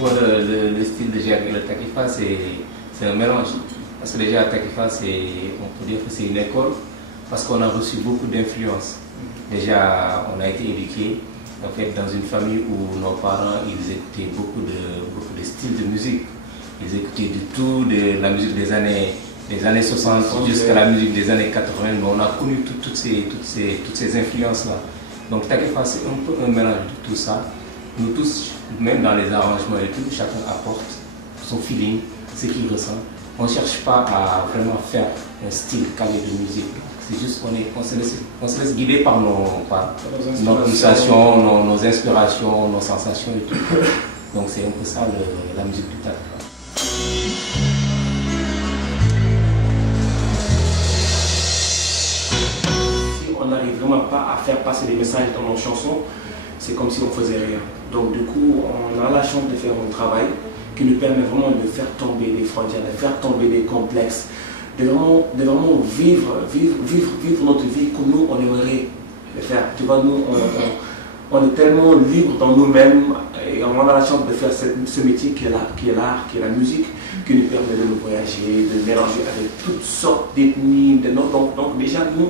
Ouais, le style de Jacques et le Takifa, c'est un mélange. Parce que déjà, Takifa, on peut dire que c'est une école, parce qu'on a reçu beaucoup d'influences. Déjà, on a été éduqués en fait, dans une famille où nos parents ils écoutaient beaucoup de styles de musique. Ils écoutaient de tout, de la musique des années 60 jusqu'à la musique des années 80. Mais on a connu toutes ces influences-là. Donc Takifa, c'est un peu un mélange de tout ça. Nous tous, même dans les arrangements et tout, chacun apporte son feeling, ce qu'il ressent. On ne cherche pas à vraiment faire un style calé de musique. C'est juste qu'on se laisse guider par nos pulsations, nos inspirations, nos sensations et tout. Donc c'est un peu ça la musique du Takifa. Si on n'arrive vraiment pas à faire passer des messages dans nos chansons, c'est comme si on faisait rien. Donc du coup, on a la chance de faire un travail qui nous permet vraiment de faire tomber des frontières, de faire tomber des complexes, de vraiment vivre notre vie comme nous on aimerait le faire. Tu vois, nous on est tellement libre dans nous-mêmes et on a la chance de faire ce métier qui est l'art, qui est la musique, qui nous permet de nous voyager, de mélanger avec toutes sortes d'ethnies. Donc déjà nous,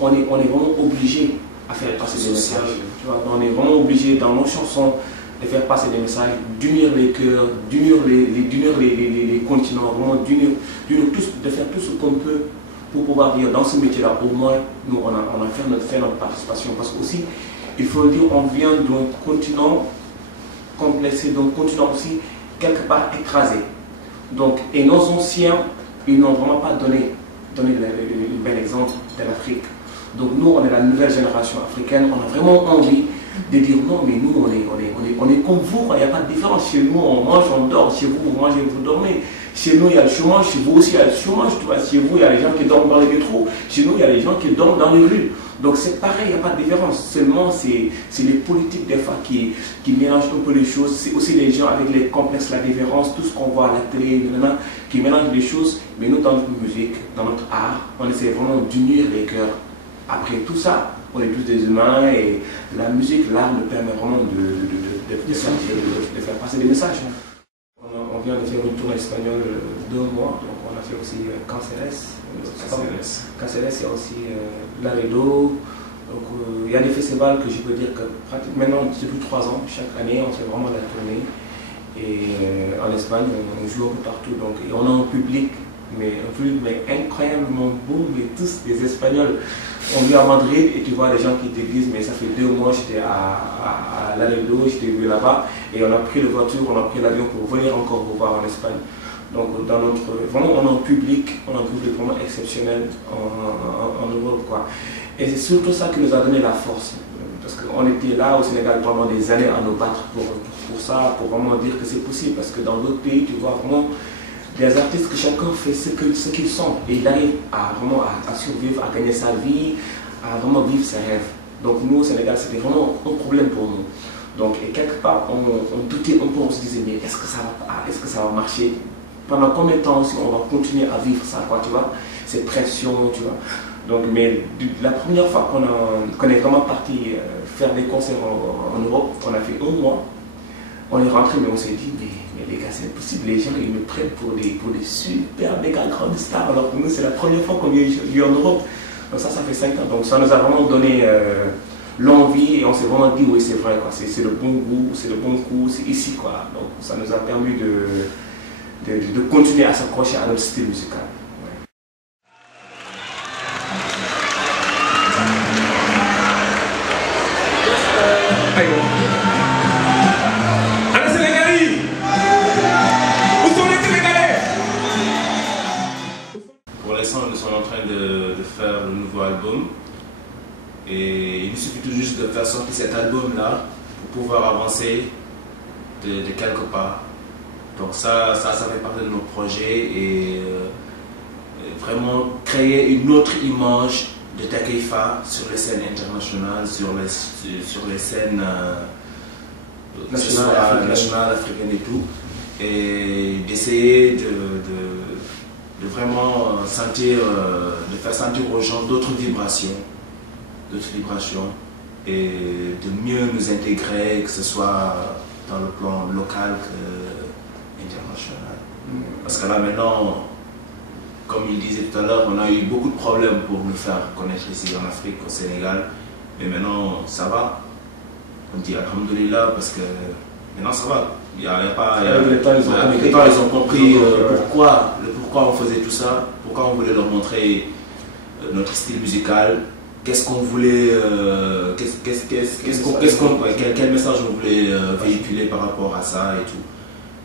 on est vraiment obligés à faire passer des messages. Tu vois, on est vraiment obligé dans nos chansons de faire passer des messages, d'unir les cœurs, d'unir les continents, vraiment d'unir tous, de faire tout ce qu'on peut pour pouvoir dire dans ce métier-là, au moins, nous, on a fait notre participation. Parce qu'aussi, il faut le dire, on vient d'un continent complexé, d'un continent aussi quelque part écrasé. Donc, et nos anciens, ils n'ont vraiment pas donné le bel exemple de l'Afrique. Donc nous, on est la nouvelle génération africaine, on a vraiment envie de dire non, mais nous, on est comme vous, il n'y a pas de différence. Chez nous, on mange, on dort, chez vous, vous mangez, vous dormez. Chez nous, il y a le chômage, chez vous aussi, il y a le chômage. Tu vois. Chez vous, il y a les gens qui dorment dans les métros, chez nous, il y a les gens qui dorment dans les rues. Donc c'est pareil, il n'y a pas de différence. Seulement, c'est les politiques des fois qui mélangent un peu les choses. C'est aussi les gens avec les complexes, la différence, tout ce qu'on voit à la télé, qui mélangent les choses. Mais nous, dans notre musique, dans notre art, on essaie vraiment d'unir les cœurs. Après tout ça, on est tous des humains et la musique, l'art nous permet vraiment de faire passer des messages. On vient de faire une tournée espagnole de 2 mois, donc on a fait aussi Canceres, il y a aussi Laredo. Donc il y a des festivals que je peux dire que pratiquement maintenant, depuis 3 ans, chaque année, on fait vraiment la tournée. Et en Espagne, on joue un peu partout, donc, et on a un public mais incroyablement beau, mais tous des Espagnols. On vient à Madrid et tu vois les gens qui te disent mais ça fait 2 mois j'étais à Laredo, j'étais vu là-bas et on a pris la voiture, on a pris l'avion pour venir encore vous voir en Espagne. Donc vraiment on a un public vraiment exceptionnel en Europe quoi. Et c'est surtout ça qui nous a donné la force. Parce qu'on était là au Sénégal pendant des années à nous battre pour ça, pour vraiment dire que c'est possible. Parce que dans d'autres pays, tu vois vraiment des artistes que chacun fait ce qu'ils sont. Et il arrive à vraiment à survivre, à gagner sa vie, à vraiment vivre ses rêves. Donc nous au Sénégal, c'était vraiment un problème pour nous. Donc et quelque part, on doutait un peu, on se disait, mais est-ce que ça va marcher? Pendant combien de temps aussi on va continuer à vivre ça, quoi, tu vois? Cette pression, tu vois. Donc, mais la première fois qu'on est vraiment parti faire des concerts en Europe, on a fait 1 mois. On est rentré, mais on s'est dit, mais les gars, c'est impossible. Les gens, ils nous prennent pour des super méga grandes stars. Alors que nous, c'est la première fois qu'on vient en Europe. Donc ça fait 5 ans. Donc ça nous a vraiment donné l'envie et on s'est vraiment dit, oui, c'est vrai, quoi. C'est le bon goût, c'est le bon coup, c'est ici, quoi. Donc ça nous a permis de continuer à s'accrocher à notre style musical. Pour l'instant, nous sommes en train de faire le nouveau album et il nous suffit tout juste de faire sortir cet album-là pour pouvoir avancer de quelque part. Donc ça fait partie de nos projets et vraiment créer une autre image de Takifa sur les scènes internationales, sur les scènes nationales, africaines et tout, et d'essayer de vraiment de faire sentir aux gens d'autres vibrations et de mieux nous intégrer, que ce soit dans le plan local qu'international. Parce que là maintenant, comme il disait tout à l'heure, on a eu beaucoup de problèmes pour nous faire connaître ici en Afrique, au Sénégal. Mais maintenant, ça va. On dit alhamdoulilah parce que maintenant ça va. Il y a pas, avec le temps, ils ont compris pourquoi on faisait tout ça, pourquoi on voulait leur montrer notre style musical, qu'est-ce qu'on voulait, quel message on voulait véhiculer par rapport à ça et tout.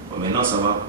Bon, maintenant ça va.